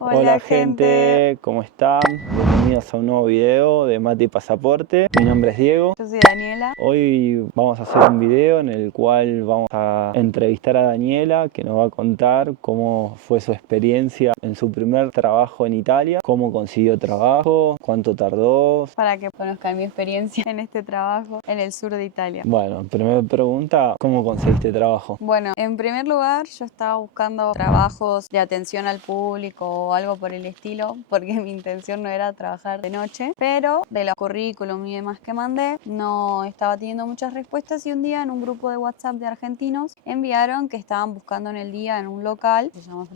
Hola gente, ¿cómo están? Bienvenidos a un nuevo video de Mate y Pasaporte. Mi nombre es Diego. Yo soy Daniela. Hoy vamos a hacer un video en el cual vamos a entrevistar a Daniela, que nos va a contar cómo fue su experiencia en su primer trabajo en Italia, cómo consiguió trabajo, cuánto tardó. Para que conozcan mi experiencia en este trabajo en el sur de Italia. Bueno, primera pregunta, ¿cómo conseguiste trabajo? Bueno, en primer lugar yo estaba buscando trabajos de atención al público o algo por el estilo, porque mi intención no era trabajar de noche, pero de los currículum y demás que mandé no estaba teniendo muchas respuestas y un día en un grupo de WhatsApp de argentinos enviaron que estaban buscando en el día en un local, se llama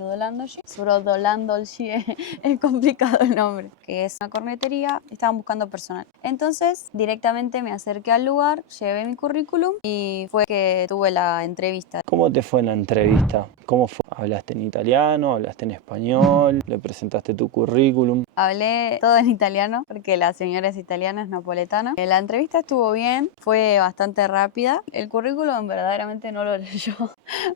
Frodolandolci, es complicado el nombre, que es una cornetería, estaban buscando personal. Entonces directamente me acerqué al lugar, llevé mi currículum y fue que tuve la entrevista. ¿Cómo te fue en la entrevista? ¿Cómo fue? ¿Hablaste en italiano? ¿Hablaste en español? ¿Le presentaste tu currículum? Hablé todo en italiano porque la señora es italiana, es napoletana. La entrevista estuvo bien, fue bastante rápida. El currículum verdaderamente no lo leyó,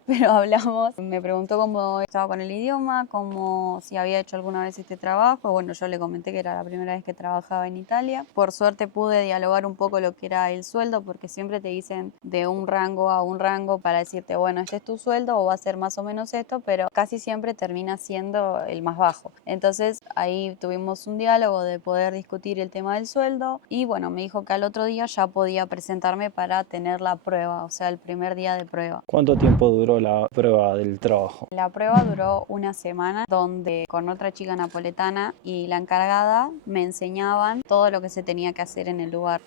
pero hablamos. Me preguntó cómo estaba con el idioma, cómo si había hecho alguna vez este trabajo. Bueno, yo le comenté que era la primera vez que trabajaba en Italia. Por suerte pude dialogar un poco lo que era el sueldo, porque siempre te dicen de un rango a un rango para decirte, bueno, este es tu sueldo o va a ser más o menos esto, pero casi siempre termina siendo el más bajo. Entonces ahí tuvimos un diálogo de poder discutir el tema del sueldo y bueno, me dijo que al otro día ya podía presentarme para tener la prueba, o sea, el primer día de prueba. ¿Cuánto tiempo duró la prueba del trabajo? La prueba duró una semana donde con otra chica napoletana y la encargada me enseñaban todo lo que se tenía que hacer en el lugar.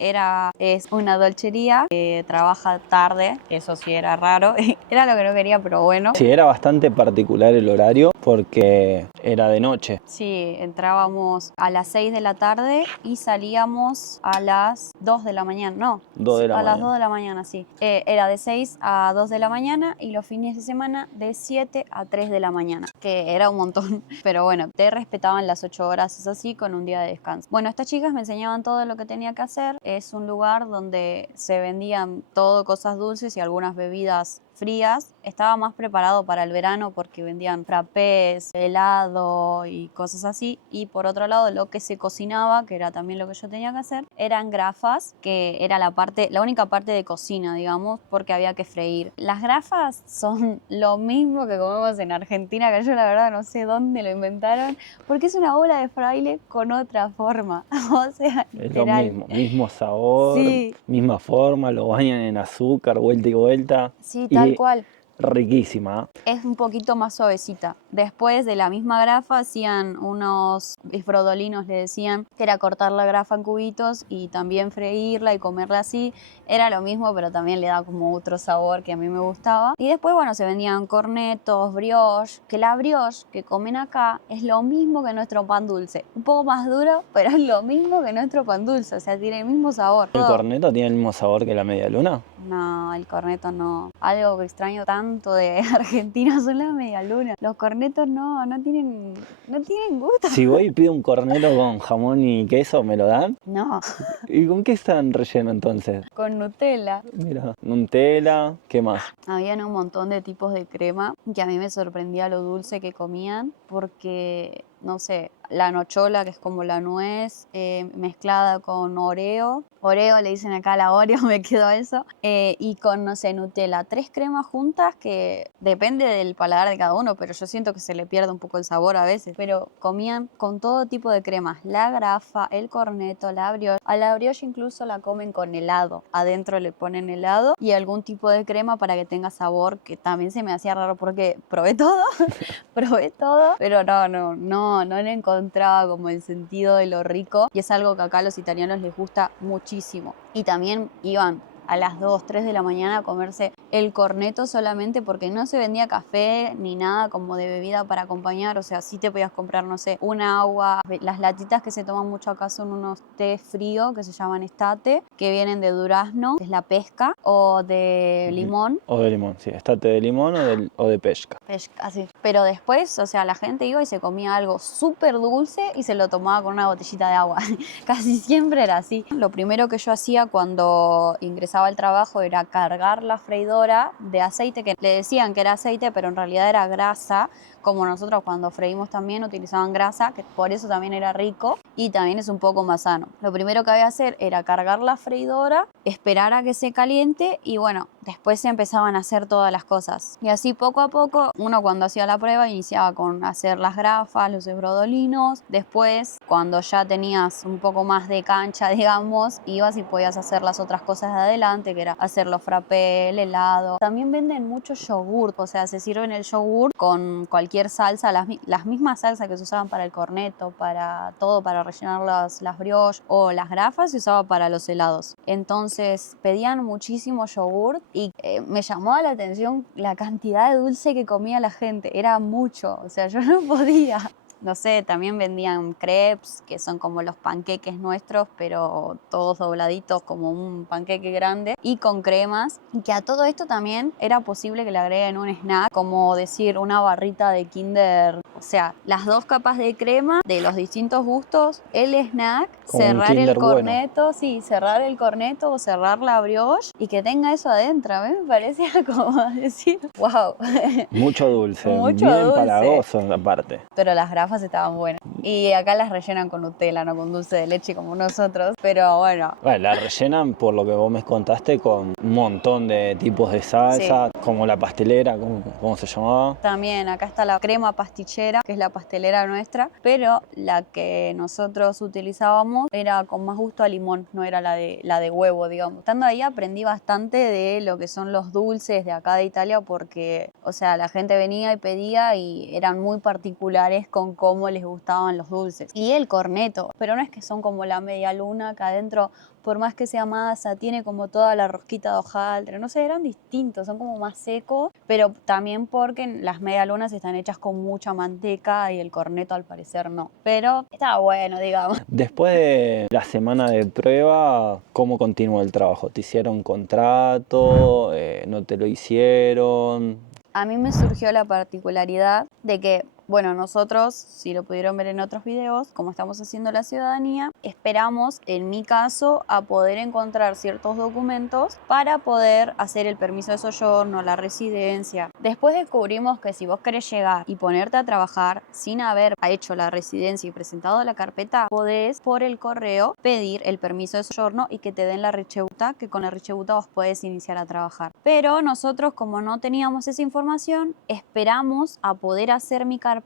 Es una dolcería que trabaja tarde, eso sí era raro, era lo que no quería, pero bueno. Sí, era bastante particular el horario porque era de noche. Sí, entrábamos a las 6 de la tarde y salíamos a las 2 de la mañana, no, 2 de la a las 2 mañana. de la mañana, sí. Era de 6 a 2 de la mañana y los fines de semana de 7 a 3 de la mañana, que era un montón, pero bueno, te respetaban las 8 horas, eso sí, con un día de descanso. Bueno, estas chicas me enseñaban todo lo que tenía que hacer. Es un lugar donde se vendían todo, cosas dulces y algunas bebidas frías. Estaba más preparado para el verano porque vendían frappés, helado y cosas así. Y por otro lado, lo que se cocinaba, que era también lo que yo tenía que hacer, eran grafas, que era la única parte de cocina, digamos, porque había que freír. Las grafas son lo mismo que comemos en Argentina, que yo la verdad no sé dónde lo inventaron, porque es una bola de fraile con otra forma. O sea, Es lo literal. mismo sabor, Sí, misma forma, lo bañan en azúcar, vuelta y vuelta. sí, tal Y cual. riquísima. Es un poquito más suavecita. Después de la misma grafa hacían unos frodolinos, le decían, que era cortar la grafa en cubitos y también freírla y comerla así. Era lo mismo, pero también le da como otro sabor que a mí me gustaba. Y después, bueno, se vendían cornetos, brioche, que la brioche que comen acá es lo mismo que nuestro pan dulce. Un poco más duro, pero es lo mismo que nuestro pan dulce, o sea, tiene el mismo sabor. ¿El corneto tiene el mismo sabor que la media luna? No, el corneto no. Algo que extraño tanto de Argentina son las medialunas. Los cornetos no tienen gusto. Si voy y pido un corneto con jamón y queso, ¿me lo dan? No, ¿Y con qué están relleno entonces? con Nutella. Mira, Nutella, ¿qué más? Habían un montón de tipos de crema que a mí me sorprendía lo dulce que comían porque, no sé, la nochola, que es como la nuez, mezclada con Oreo. Oreo le dicen acá a la Oreo, me quedó eso. Y con, no sé, Nutella. 3 cremas juntas que depende del paladar de cada uno, pero yo siento que se le pierde un poco el sabor a veces. Pero comían con todo tipo de cremas. La grafa, el corneto, la brioche. A la brioche incluso la comen con helado. Adentro le ponen helado y algún tipo de crema para que tenga sabor, que también se me hacía raro porque probé todo. Probé todo, pero no le encontraba como el sentido de lo rico y es algo que acá a los italianos les gusta muchísimo. Y también iban a las 2, 3 de la mañana a comerse el corneto solamente porque no se vendía café ni nada como de bebida para acompañar, o sea, sí te podías comprar, no sé, un agua. Las latitas que se toman mucho acá son unos té frío que se llaman estate, que vienen de durazno, que es la pesca, o de limón. O de limón, sí. ¿Estate de limón o de pesca? Pesca, así. Pero después, o sea, la gente iba y se comía algo súper dulce y se lo tomaba con una botellita de agua. Casi siempre era así. Lo primero que yo hacía cuando ingresaba al trabajo era cargar la freidora de aceite, que le decían que era aceite, pero en realidad era grasa, como nosotros cuando freímos también utilizaban grasa, que por eso también era rico y también es un poco más sano. Lo primero que había que hacer era cargar la freidora, esperar a que se caliente y bueno, después se empezaban a hacer todas las cosas. Y así poco a poco, uno cuando hacía la prueba iniciaba con hacer las grafas, los esbrodolinos. Después, cuando ya tenías un poco más de cancha, digamos, ibas y podías hacer las otras cosas de adelante, que era hacer los frappés, el helado. También venden mucho yogur, o sea, se sirven el yogur con cualquier salsa, las mismas salsas que se usaban para el corneto, para todo, para rellenar las brioches o las grafas, se usaba para los helados. Entonces pedían muchísimo yogur y me llamó la atención la cantidad de dulce que comía la gente. Era mucho, o sea, yo no podía. No sé, también vendían crepes, que son como los panqueques nuestros, pero todos dobladitos como un panqueque grande y con cremas. Y que a todo esto también era posible que le agreguen un snack, como decir una barrita de Kinder. O sea, las dos capas de crema de los distintos gustos, el snack, Como un cerrar el Kinder bueno. corneto, sí, cerrar el corneto o cerrar la brioche y que tenga eso adentro. A mí me parecía como decir, wow, Mucho dulce, mucho bien dulce. empalagoso aparte. Pero las grafas estaban buenas. Y acá las rellenan con Nutella, no con dulce de leche como nosotros. Pero bueno, Bueno, la rellenan, por lo que vos me contaste, con un montón de tipos de sí. salsa, como la pastelera, ¿cómo se llamaba? También acá está la crema pastichera, que es la pastelera nuestra, pero la que nosotros utilizábamos era con más gusto a limón, no era la de huevo, digamos. Estando ahí aprendí bastante de lo que son los dulces de acá de Italia porque, o sea, la gente venía y pedía y eran muy particulares con cómo les gustaban los dulces. Y el corneto, pero no es que son como la media luna, que adentro, por más que sea masa, tiene como toda la rosquita de hojaldre, no sé, eran distintos, son como más secos, pero también porque las medialunas están hechas con mucha manteca y el corneto al parecer no. Pero estaba bueno, digamos. Después de la semana de prueba, ¿cómo continuó el trabajo? ¿Te hicieron contrato? ¿No te lo hicieron? A mí me surgió la particularidad de que, bueno, nosotros, si lo pudieron ver en otros videos, como estamos haciendo la ciudadanía, esperamos, en mi caso, a poder encontrar ciertos documentos para poder hacer el permiso de soyorno, la residencia. Después descubrimos que si vos querés llegar y ponerte a trabajar sin haber hecho la residencia y presentado la carpeta, podés por el correo pedir el permiso de soyorno y que te den la ricevuta, que con la ricevuta vos podés iniciar a trabajar. Pero nosotros, como no teníamos esa información, esperamos a poder hacer mi carpeta,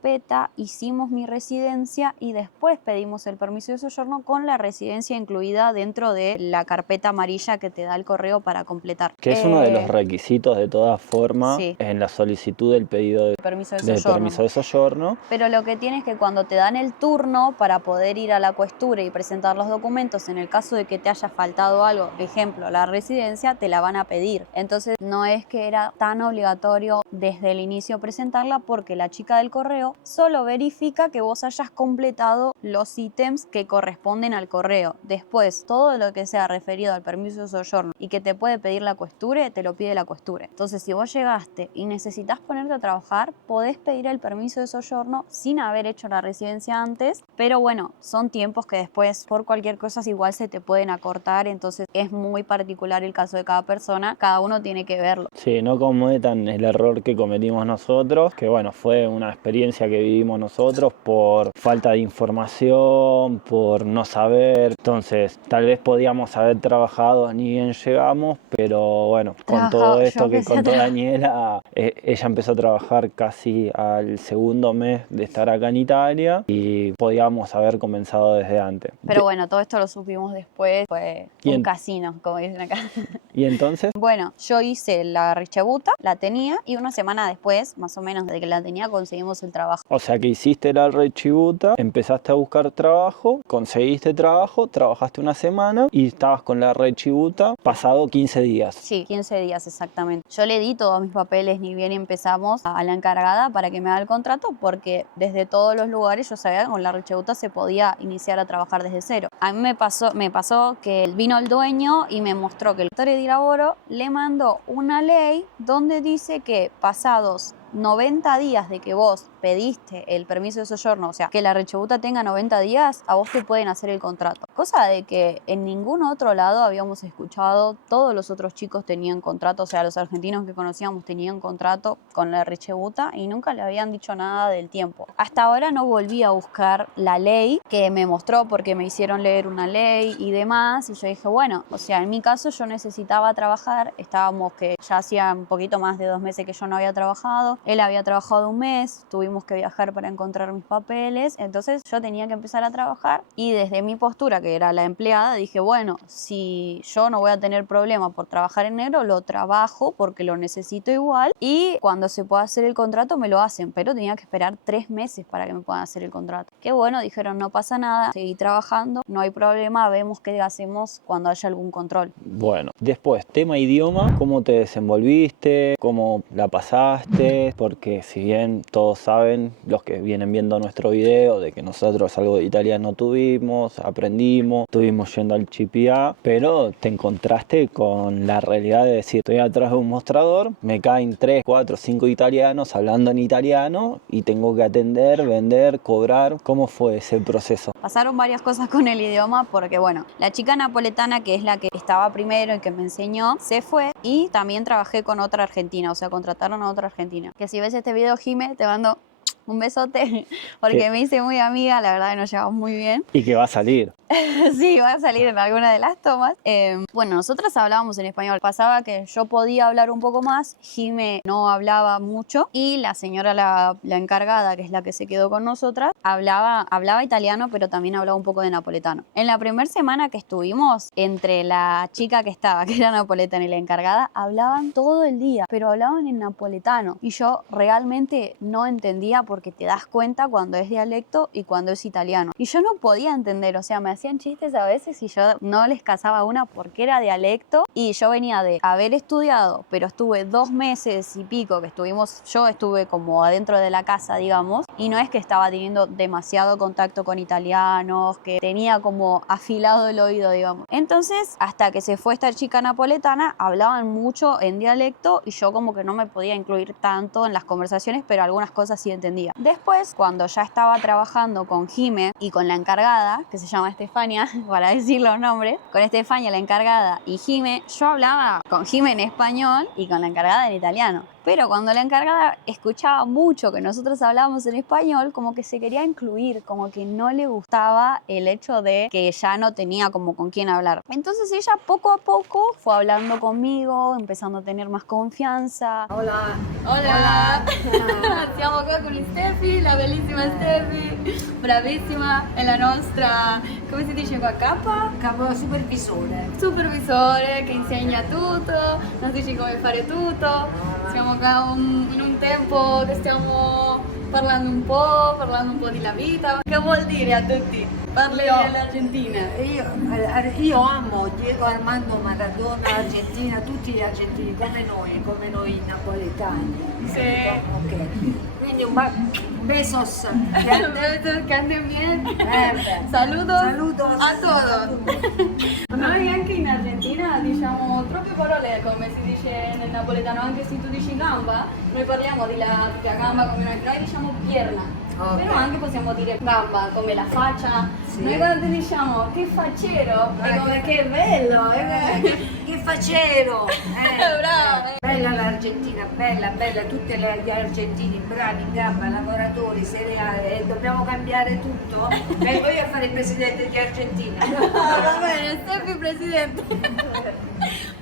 hicimos mi residencia y después pedimos el permiso de soyorno con la residencia incluida dentro de la carpeta amarilla que te da el correo para completar. Que es uno de los requisitos de todas formas Sí. en la solicitud del pedido de Permiso de del soyorno. permiso de soyorno. Pero lo que tiene es que cuando te dan el turno para poder ir a la cuestura y presentar los documentos, en el caso de que te haya faltado algo, por ejemplo, la residencia, te la van a pedir. Entonces no es que era tan obligatorio desde el inicio presentarla porque la chica del correo solo verifica que vos hayas completado los ítems que corresponden al correo. Después, todo lo que sea referido al permiso de soyorno y que te puede pedir la cuesture, te lo pide la cuesture. Entonces, si vos llegaste y necesitas ponerte a trabajar, podés pedir el permiso de soyorno sin haber hecho la residencia antes, pero bueno, son tiempos que después por cualquier cosa igual se te pueden acortar, entonces es muy particular el caso de cada persona, cada uno tiene que verlo. Sí, no cometan el error que cometimos nosotros, que bueno, fue una experiencia que vivimos nosotros por falta de información, por no saber. Entonces, tal vez podíamos haber trabajado, ni bien llegamos, pero bueno, con todo esto que contó Daniela, ella empezó a trabajar casi al segundo mes de estar acá en Italia y podíamos haber comenzado desde antes. Pero bueno, todo esto lo supimos después, fue un casino, como dicen acá. ¿Y entonces? Bueno, yo hice la ricevuta, la tenía, y una semana después, más o menos de que la tenía, conseguimos el trabajo. O sea que hiciste la ricevuta, empezaste a buscar trabajo, conseguiste trabajo, trabajaste una semana y estabas con la ricevuta pasado 15 días. Sí, 15 días exactamente. Yo le di todos mis papeles ni bien empezamos a la encargada para que me haga el contrato porque desde todos los lugares yo sabía que con la ricevuta se podía iniciar a trabajar desde cero. A mí me pasó que vino el dueño y me mostró que el doctor de laboro le mandó una ley donde dice que pasados 90 días de que vos pediste el permiso de soyorno, o sea, que la rechibuta tenga 90 días, a vos te pueden hacer el contrato. Cosa de que en ningún otro lado habíamos escuchado, todos los otros chicos tenían contrato, o sea, los argentinos que conocíamos tenían contrato con la rechibuta y nunca le habían dicho nada del tiempo. Hasta ahora no volví a buscar la ley que me mostró porque me hicieron leer una ley y demás, y yo dije, bueno, o sea, en mi caso yo necesitaba trabajar, estábamos que ya hacía un poquito más de 2 meses que yo no había trabajado, él había trabajado 1 mes, tuvimos que viajar para encontrar mis papeles, entonces yo tenía que empezar a trabajar y desde mi postura, que era la empleada, dije, bueno, si yo no voy a tener problema por trabajar en enero, lo trabajo porque lo necesito igual y cuando se pueda hacer el contrato me lo hacen, pero tenía que esperar 3 meses para que me puedan hacer el contrato. Qué bueno, dijeron, no pasa nada, seguí trabajando, no hay problema, vemos qué hacemos cuando haya algún control. Bueno, después, tema idioma, ¿cómo te desenvolviste? ¿Cómo la pasaste? Porque si bien todos saben, los que vienen viendo nuestro video, de que nosotros algo de italiano tuvimos, aprendimos, estuvimos yendo al GPA, pero te encontraste con la realidad de decir, estoy atrás de un mostrador, me caen 3, 4, 5 italianos hablando en italiano y tengo que atender, vender, cobrar. ¿Cómo fue ese proceso? Pasaron varias cosas con el idioma porque, bueno, la chica napoletana, que es la que estaba primero y que me enseñó, se fue y también trabajé con otra argentina, o sea, contrataron a otra argentina. Que si ves este video, Jime, te mando un besote porque me hice muy amiga, la verdad que nos llevamos muy bien. Y que va a salir. Sí, va a salir en alguna de las tomas. Bueno, nosotras hablábamos en español. Pasaba que yo podía hablar un poco más, Jime no hablaba mucho y la señora, la encargada, que es la que se quedó con nosotras, hablaba italiano, pero también hablaba un poco de napoletano. En la primera semana que estuvimos, entre la chica que estaba, que era napoletana, y la encargada, hablaban todo el día, pero hablaban en napoletano. Y yo realmente no entendía porque te das cuenta cuando es dialecto y cuando es italiano. Y yo no podía entender, o sea, me hacían chistes a veces y yo no les casaba una porque era dialecto y yo venía de haber estudiado, pero estuve 2 meses y pico que yo estuve como adentro de la casa, digamos, y no es que estaba teniendo demasiado contacto con italianos, que tenía como afilado el oído, digamos. Entonces, hasta que se fue esta chica napoletana, hablaban mucho en dialecto y yo como que no me podía incluir tanto en las conversaciones, pero algunas cosas sí entendía. Después, cuando ya estaba trabajando con Jime y con la encargada, que se llama Estefania, para decir los nombres, con Estefania, la encargada, y Jime, yo hablaba con Jime en español y con la encargada en italiano. Pero cuando la encargada escuchaba mucho que nosotros hablábamos en español, como que se quería incluir, como que no le gustaba el hecho de que ya no tenía como con quién hablar. Entonces ella poco a poco fue hablando conmigo, empezando a tener más confianza. Hola. Hola. Siamo qua con Stefi, la bellissima Stefi, bravissima, è la nostra, come si dice qua, Capo supervisore. supervisore che insegna tutto, nos dice come fare tutto. Siamo qua in un tempo che stiamo parlando un po' di la vita. Che vuol dire a tutti? Parli dell'Argentina. Io amo Diego Armando Maradona, Argentina, tutti gli argentini come noi napoletani. Sì. Ok. Quindi un besos. Que anden bien. Saludos a todos. Noi anche in Argentina diciamo troppe parole come si dice nel napoletano, anche se tu dici gamba, noi parliamo di la gamba come noi diciamo pierna. Okay. Però anche possiamo dire gamba come la faccia. Sì. Noi quando diamo che faccero, è come che bello, Che facero! brava. Bella l'Argentina, bella, tutti gli argentini bravi, in gamba, lavoratori, cereali, dobbiamo cambiare tutto? Voy a fare il presidente di Argentina. Va bene, Steffi presidente.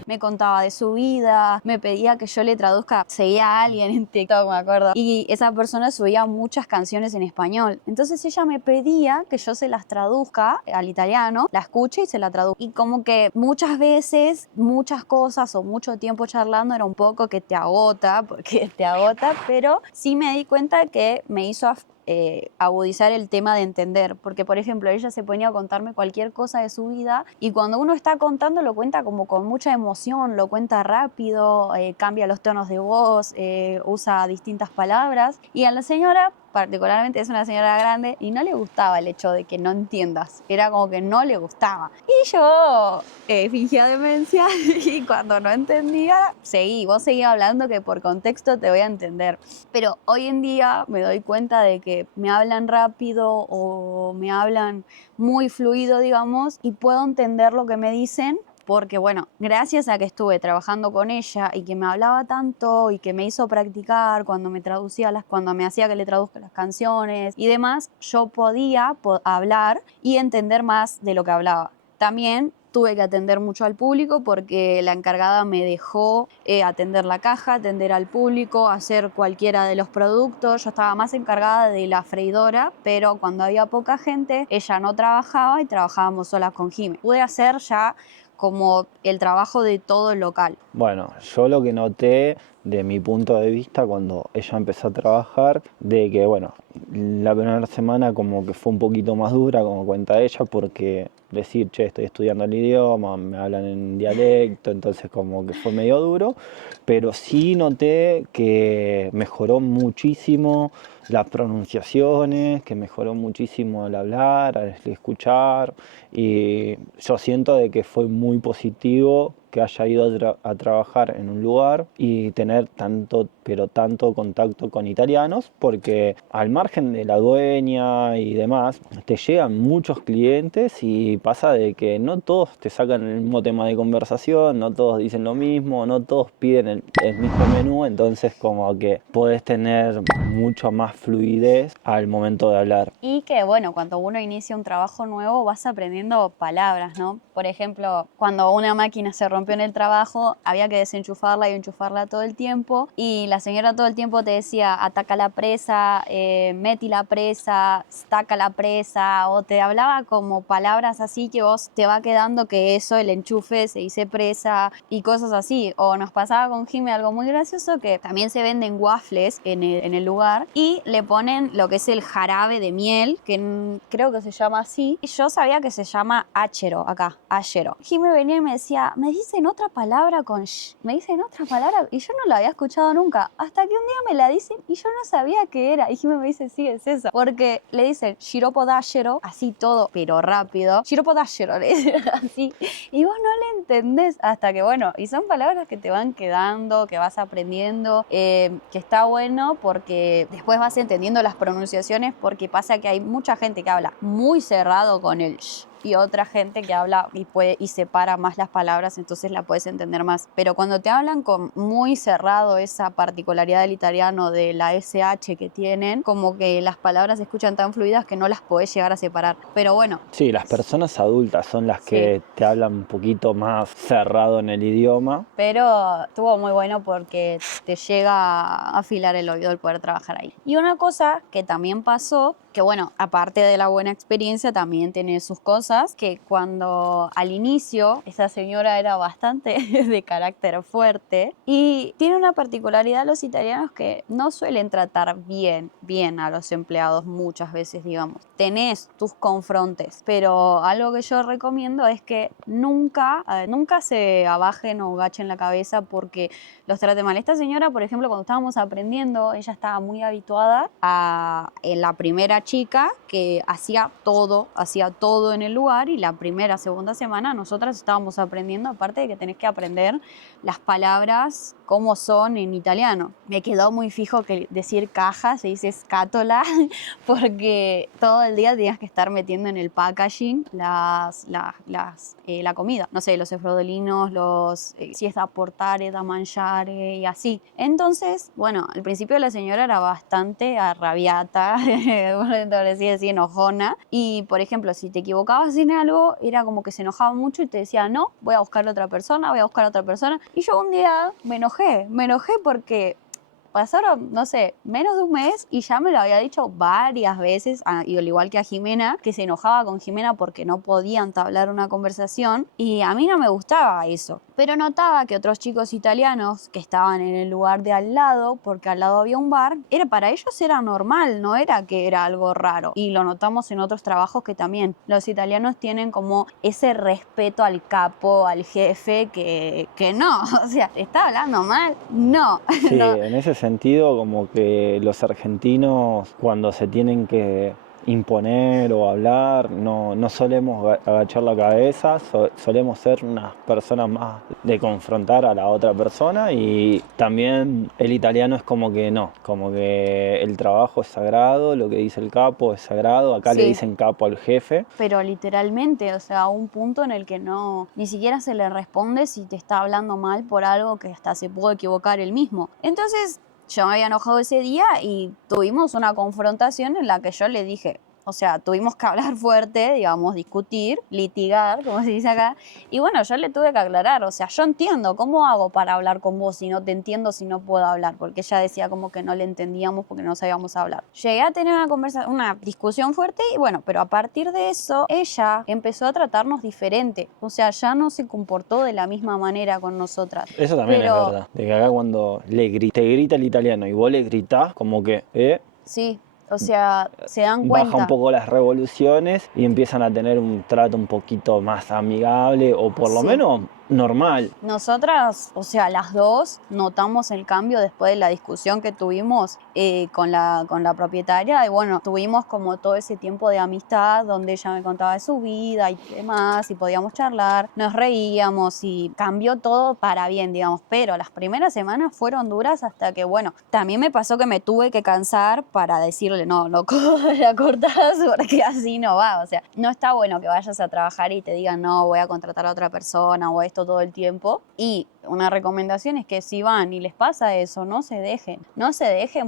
Me contaba de su vida, me pedía que yo le traduzca, seguía a alguien en TikTok, me acuerdo, y esa persona subía muchas canciones en español. Entonces ella me pedía que yo se las traduzca al italiano, la escuche y se la traduzca. Y como que muchas veces, muchas cosas o mucho tiempo charlando era un poco que te agota, porque te agota, pero sí me di cuenta que me hizo agudizar el tema de entender, porque por ejemplo ella se ponía a contarme cualquier cosa de su vida y cuando uno está contando lo cuenta como con mucha emoción, lo cuenta rápido, cambia los tonos de voz, usa distintas palabras y a la señora particularmente es una señora grande y no le gustaba el hecho de que no entiendas. Era como que no le gustaba. Y yo fingía demencia y cuando no entendía, vos seguís hablando que por contexto te voy a entender. Pero hoy en día me doy cuenta de que me hablan rápido o me hablan muy fluido, digamos, y puedo entender lo que me dicen. Porque bueno, gracias a que estuve trabajando con ella y que me hablaba tanto y que me hizo practicar cuando cuando me hacía que le traduzca las canciones y demás, yo podía hablar y entender más de lo que hablaba. También tuve que atender mucho al público porque la encargada me dejó atender la caja, atender al público, hacer cualquiera de los productos. Yo estaba más encargada de la freidora, pero cuando había poca gente, ella no trabajaba y trabajábamos solas con Jime. Pude hacer ya como el trabajo de todo el local. Bueno, yo lo que noté de mi punto de vista cuando ella empezó a trabajar, de que bueno, la primera semana como que fue un poquito más dura, como cuenta ella, porque decir, che, estoy estudiando el idioma, me hablan en dialecto, entonces como que fue medio duro, pero sí noté que mejoró muchísimo las pronunciaciones, que mejoró muchísimo al hablar, al escuchar, y yo siento de que fue muy positivo que haya ido a trabajar en un lugar y tener tanto, pero tanto contacto con italianos, porque al margen de la dueña y demás, te llegan muchos clientes y pasa de que no todos te sacan el mismo tema de conversación, no todos dicen lo mismo, no todos piden el mismo menú, entonces como que podés tener mucho más fluidez al momento de hablar. Y que bueno, cuando uno inicia un trabajo nuevo vas aprendiendo palabras, ¿no? Por ejemplo, cuando una máquina se rompió en el trabajo, había que desenchufarla y enchufarla todo el tiempo y la señora todo el tiempo te decía ataca la presa, meti la presa, staca la presa, o te hablaba como palabras así que vos te va quedando que eso, el enchufe se dice presa y cosas así. O nos pasaba con Jime algo muy gracioso, que también se venden waffles en el lugar y le ponen lo que es el jarabe de miel, que creo que se llama así, y yo sabía que se llama áchero acá, áchero. Jime venía y me decía, me dicen otra palabra con sh, me dicen otra palabra, y yo no la había escuchado nunca, hasta que un día me la dicen y yo no sabía qué era, y Jime me dice, sí, es eso, porque le dicen shiropo dashero, así todo, pero rápido, shiropo dashero, le dicen así, y vos no le entendés hasta que, bueno, y son palabras que te van quedando, que vas aprendiendo, que está bueno porque después vas entendiendo las pronunciaciones, porque pasa que hay mucha gente que habla muy cerrado con el sh y otra gente que habla y separa más las palabras, entonces la puedes entender más. Pero cuando te hablan con muy cerrado esa particularidad del italiano de la SH que tienen, como que las palabras se escuchan tan fluidas que no las podés llegar a separar. Pero bueno. Sí, las personas adultas son las que te hablan un poquito más cerrado en el idioma. Pero estuvo muy bueno porque te llega a afilar el oído el poder trabajar ahí. Y una cosa que también pasó, que bueno, aparte de la buena experiencia, también tiene sus cosas, que cuando al inicio esa señora era bastante de carácter fuerte y tiene una particularidad los italianos que no suelen tratar bien a los empleados muchas veces, digamos. Tenés tus confrontes, pero algo que yo recomiendo es que nunca se abajen o gachen la cabeza porque los trate mal. Esta señora, por ejemplo, cuando estábamos aprendiendo, ella estaba muy habituada a la primera chica que hacía todo en el lugar, y la primera, segunda semana nosotras estábamos aprendiendo, aparte de que tenés que aprender las palabras como son en italiano. Me quedó muy fijo que decir caja se dice scatola porque todo el día tenías que estar metiendo en el packaging la comida. No sé, los esfrodolinos, si es da portare, da mangiare y así. Entonces, bueno, al principio la señora era bastante arrabiata, así enojona. Y, por ejemplo, si te equivocabas en algo, era como que se enojaba mucho y te decía, no, voy a buscar a otra persona. Y yo un día me enojé porque pasaron, no sé, menos de un mes y ya me lo había dicho varias veces, y al igual que a Jimena, que se enojaba con Jimena porque no podía entablar una conversación, y a mí no me gustaba eso. Pero notaba que otros chicos italianos que estaban en el lugar de al lado, porque al lado había un bar, para ellos era normal, no era que era algo raro. Y lo notamos en otros trabajos que también los italianos tienen como ese respeto al capo, al jefe, que no, o sea, ¿te está hablando mal? No. Sí, no. en ese sentido, como que los argentinos cuando se tienen que imponer o hablar, no solemos agachar la cabeza, solemos ser unas personas más de confrontar a la otra persona, y también el italiano es como que no, como que el trabajo es sagrado, lo que dice el capo es sagrado, acá le Sí. dicen capo al jefe. Pero literalmente, o sea, un punto en el que no, ni siquiera se le responde si te está hablando mal por algo que hasta se pudo equivocar él mismo. Entonces, yo me había enojado ese día y tuvimos una confrontación en la que yo le dije, o sea, tuvimos que hablar fuerte, digamos, discutir, litigar, como se dice acá. Y bueno, yo le tuve que aclarar, o sea, yo entiendo, ¿cómo hago para hablar con vos si no te entiendo, si no puedo hablar? Porque ella decía como que no le entendíamos porque no sabíamos hablar. Llegué a tener una discusión fuerte y bueno, pero a partir de eso, ella empezó a tratarnos diferente. O sea, ya no se comportó de la misma manera con nosotras. Eso también Pero, es verdad, de que acá cuando te grita el italiano y vos le gritás, como que sí, o sea, se dan baja un cuenta. poco las revoluciones y empiezan a tener un trato un poquito más amigable, o por lo Sí. menos normal. Nosotras, o sea, las dos notamos el cambio después de la discusión que tuvimos con la propietaria. Y bueno, tuvimos como todo ese tiempo de amistad donde ella me contaba de su vida y demás, y podíamos charlar, nos reíamos y cambió todo para bien, digamos. Pero las primeras semanas fueron duras hasta que, bueno, también me pasó que me tuve que cansar para decirle, no la cortás porque así no va. O sea, no está bueno que vayas a trabajar y te digan, no, voy a contratar a otra persona o esto todo el tiempo. Y una recomendación es que si van y les pasa eso, no se dejen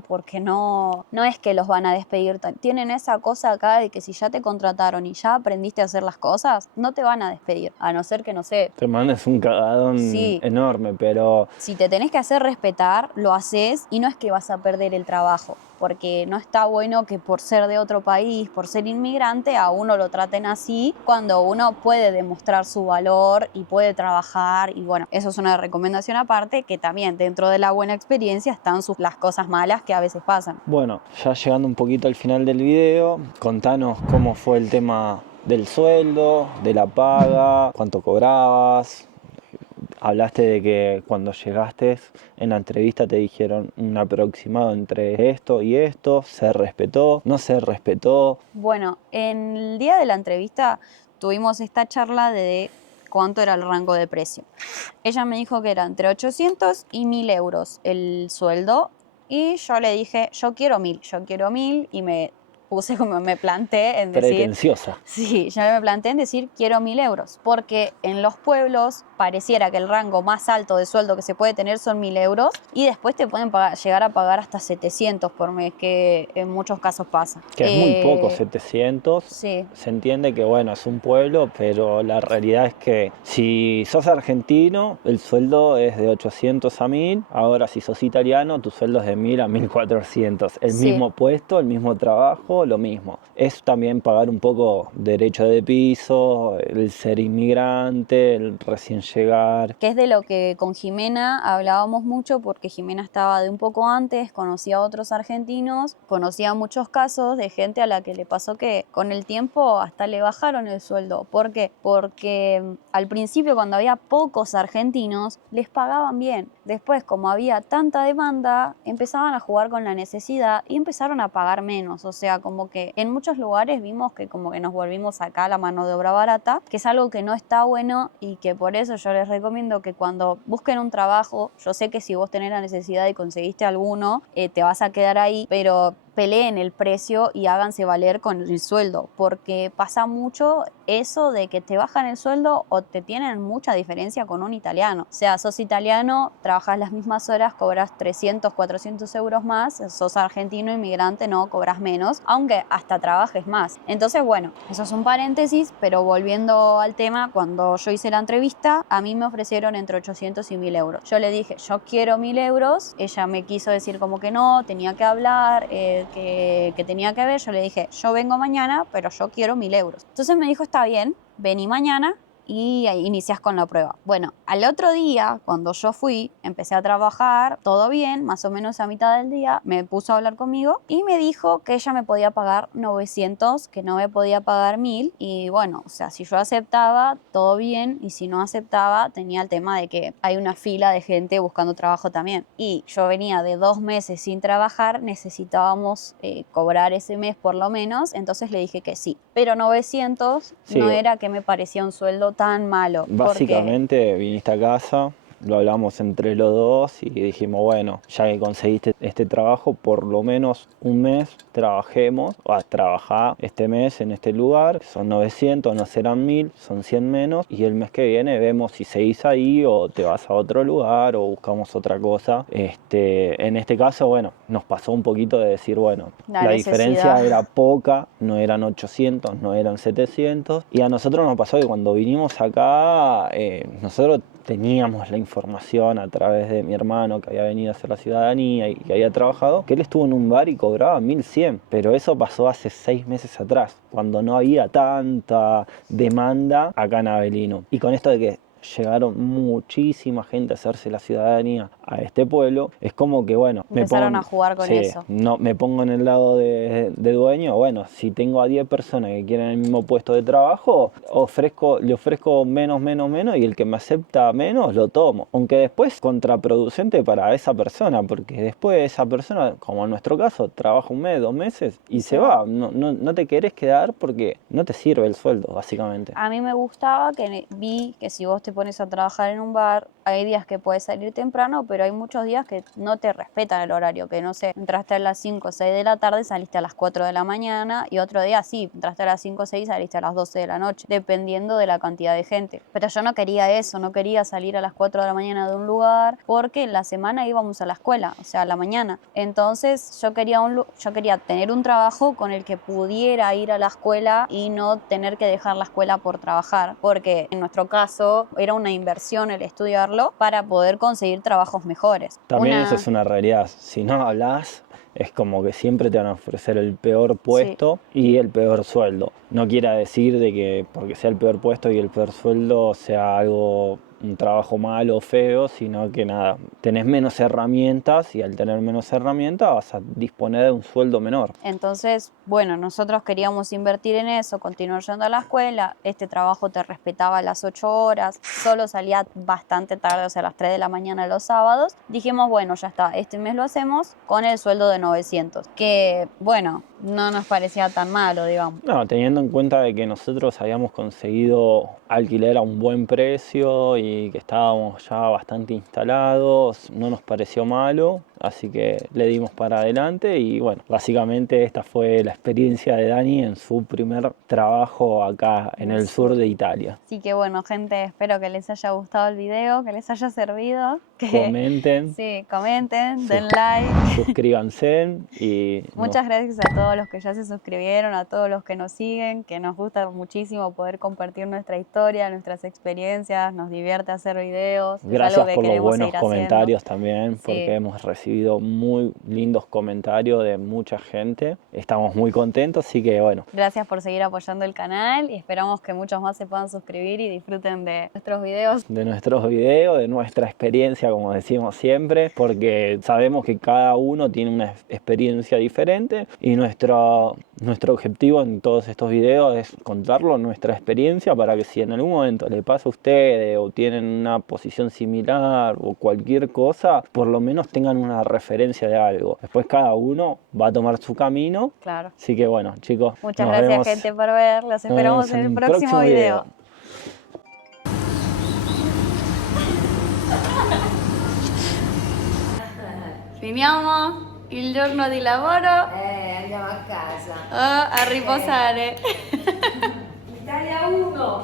porque no es que los van a despedir. Tienen esa cosa acá de que si ya te contrataron y ya aprendiste a hacer las cosas, no te van a despedir, a no ser que, no sé, Te mandas un cagadón Sí. enorme, pero si te tenés que hacer respetar, lo haces y no es que vas a perder el trabajo, porque no está bueno que por ser de otro país, por ser inmigrante, a uno lo traten así cuando uno puede demostrar su valor y puede trabajar. Y bueno, eso es una recomendación aparte, que también dentro de la buena experiencia están las cosas malas que a veces pasan. bueno, ya llegando un poquito al final del video, contanos cómo fue el tema del sueldo, de la paga, cuánto cobrabas. Hablaste de que cuando llegaste en la entrevista te dijeron un aproximado entre esto y esto, ¿se respetó? ¿No se respetó? Bueno, en el día de la entrevista tuvimos esta charla de cuánto era el rango de precio. Ella me dijo que era entre 800 y 1000 euros el sueldo, y yo le dije, yo quiero 1000, y me puse como me planteé en decir... Pretenciosa. Sí, yo me planteé en decir quiero 1000 euros, porque en los pueblos pareciera que el rango más alto de sueldo que se puede tener son 1000 euros, y después te pueden llegar a pagar hasta 700 por mes, que en muchos casos pasa. Que es muy poco, 700. Sí. Se entiende que, bueno, es un pueblo, pero la realidad es que si sos argentino, el sueldo es de 800 a 1000. Ahora, si sos italiano, tu sueldo es de 1000 a 1400. El Sí. mismo puesto, el mismo trabajo, lo mismo. Es también pagar un poco derecho de piso, el ser inmigrante, el recién llegar. Que es de lo que con Jimena hablábamos mucho, porque Jimena estaba de un poco antes, conocía a otros argentinos, conocía muchos casos de gente a la que le pasó que con el tiempo hasta le bajaron el sueldo. ¿Por qué? Porque al principio, cuando había pocos argentinos, les pagaban bien. Después, como había tanta demanda, empezaban a jugar con la necesidad y empezaron a pagar menos. O sea, como que en muchos lugares vimos que como que nos volvimos acá la mano de obra barata, que es algo que no está bueno, y que por eso yo les recomiendo que cuando busquen un trabajo, yo sé que si vos tenés la necesidad y conseguiste alguno, te vas a quedar ahí, pero peleen el precio y háganse valer con el sueldo, porque pasa mucho eso de que te bajan el sueldo o te tienen mucha diferencia con un italiano. O sea, sos italiano, trabajas las mismas horas, cobras 300, 400 euros más, sos argentino, inmigrante, no, cobras menos, aunque hasta trabajes más. Entonces, bueno, eso es un paréntesis, pero volviendo al tema, cuando yo hice la entrevista, a mí me ofrecieron entre 800 y 1000 euros. Yo le dije, yo quiero 1000 euros, ella me quiso decir como que no, tenía que hablar, que tenía que ver. Yo le dije, yo vengo mañana, pero yo quiero 1000 euros. Entonces me dijo, está bien, vení mañana, y ahí inicias con la prueba. Bueno, al otro día, cuando yo fui, empecé a trabajar, todo bien, más o menos a mitad del día, me puso a hablar conmigo y me dijo que ella me podía pagar 900, que no me podía pagar 1000, y bueno, o sea, si yo aceptaba, todo bien, y si no aceptaba, tenía el tema de que hay una fila de gente buscando trabajo también. Y yo venía de 2 meses sin trabajar, necesitábamos cobrar ese mes por lo menos, entonces le dije que sí. Pero 900 Sí, no era que me parecía un sueldo tan malo. Porque básicamente viniste a casa, lo hablamos entre los dos y dijimos, bueno, ya que conseguiste este trabajo, por lo menos un mes trabajemos, o a trabajar este mes en este lugar, son 900, no serán 1000, son 100 menos, y el mes que viene vemos si seguís ahí o te vas a otro lugar o buscamos otra cosa. En este caso, bueno, nos pasó un poquito de decir, bueno, la diferencia era poca, no eran 800, no eran 700, y a nosotros nos pasó que cuando vinimos acá, nosotros teníamos la información a través de mi hermano que había venido a hacer la ciudadanía y que había trabajado, que él estuvo en un bar y cobraba 1100, pero eso pasó hace 6 meses atrás, cuando no había tanta demanda acá en Avelino. Y con esto de que llegaron muchísima gente a hacerse la ciudadanía a este pueblo, es como que, bueno, empezaron a jugar con eso. No, me pongo en el lado de dueño, bueno, si tengo a 10 personas que quieren el mismo puesto de trabajo, le ofrezco menos, y el que me acepta menos lo tomo. Aunque después es contraproducente para esa persona, porque después esa persona, como en nuestro caso, trabaja 1 mes, 2 meses y se va. No te querés quedar porque no te sirve el sueldo, básicamente. A mí me gustaba que vi que si vos te pones a trabajar en un bar, hay días que puedes salir temprano, pero hay muchos días que no te respetan el horario, que no sé, entraste a las 5 o 6 de la tarde, saliste a las 4 de la mañana, y otro día sí, entraste a las 5 o 6, saliste a las 12 de la noche, dependiendo de la cantidad de gente. Pero yo no quería eso, no quería salir a las 4 de la mañana de un lugar, porque en la semana íbamos a la escuela, o sea, a la mañana. Entonces yo quería tener un trabajo con el que pudiera ir a la escuela y no tener que dejar la escuela por trabajar, porque en nuestro caso era una inversión el estudiarlo para poder conseguir trabajos mejores. También eso es una realidad. Si no hablas, es como que siempre te van a ofrecer el peor puesto y el peor sueldo. No quiere decir de que porque sea el peor puesto y el peor sueldo sea algo, un trabajo malo o feo, sino que nada, tenés menos herramientas y al tener menos herramientas vas a disponer de un sueldo menor. Entonces, bueno, nosotros queríamos invertir en eso, continuar yendo a la escuela, este trabajo te respetaba las 8 horas, solo salía bastante tarde, o sea, a las 3 de la mañana los sábados. Dijimos, bueno, ya está, este mes lo hacemos con el sueldo de 900, que bueno, no nos parecía tan malo, digamos. No, teniendo en cuenta de que nosotros habíamos conseguido alquiler a un buen precio y que estábamos ya bastante instalados, no nos pareció malo, así que le dimos para adelante y bueno, básicamente esta fue la experiencia de Dani en su primer trabajo acá en el sur de Italia. Así que bueno, gente, espero que les haya gustado el video, que les haya servido. Comenten. Sí, comenten, den like. Suscríbanse y... Muchas gracias a todos los que ya se suscribieron, a todos los que nos siguen, que nos gusta muchísimo poder compartir nuestra historia, nuestras experiencias, nos divierte hacer videos. Gracias por los buenos comentarios también, porque hemos recibido muy lindos comentarios de mucha gente. Estamos muy contentos, así que bueno. Gracias por seguir apoyando el canal y esperamos que muchos más se puedan suscribir y disfruten de nuestros videos. De nuestros videos, de nuestra experiencia, como decimos siempre, porque sabemos que cada uno tiene una experiencia diferente y nuestro objetivo en todos estos videos es contarlo, nuestra experiencia, para que si en algún momento le pasa a ustedes o tienen una posición similar o cualquier cosa, por lo menos tengan una referencia de algo. Después cada uno va a tomar su camino. Claro. Así que bueno, chicos, muchas gracias, gente, por ver. Los esperamos en el próximo video. Finiamo il giorno di lavoro. Andiamo a casa. A riposare. Italia 1.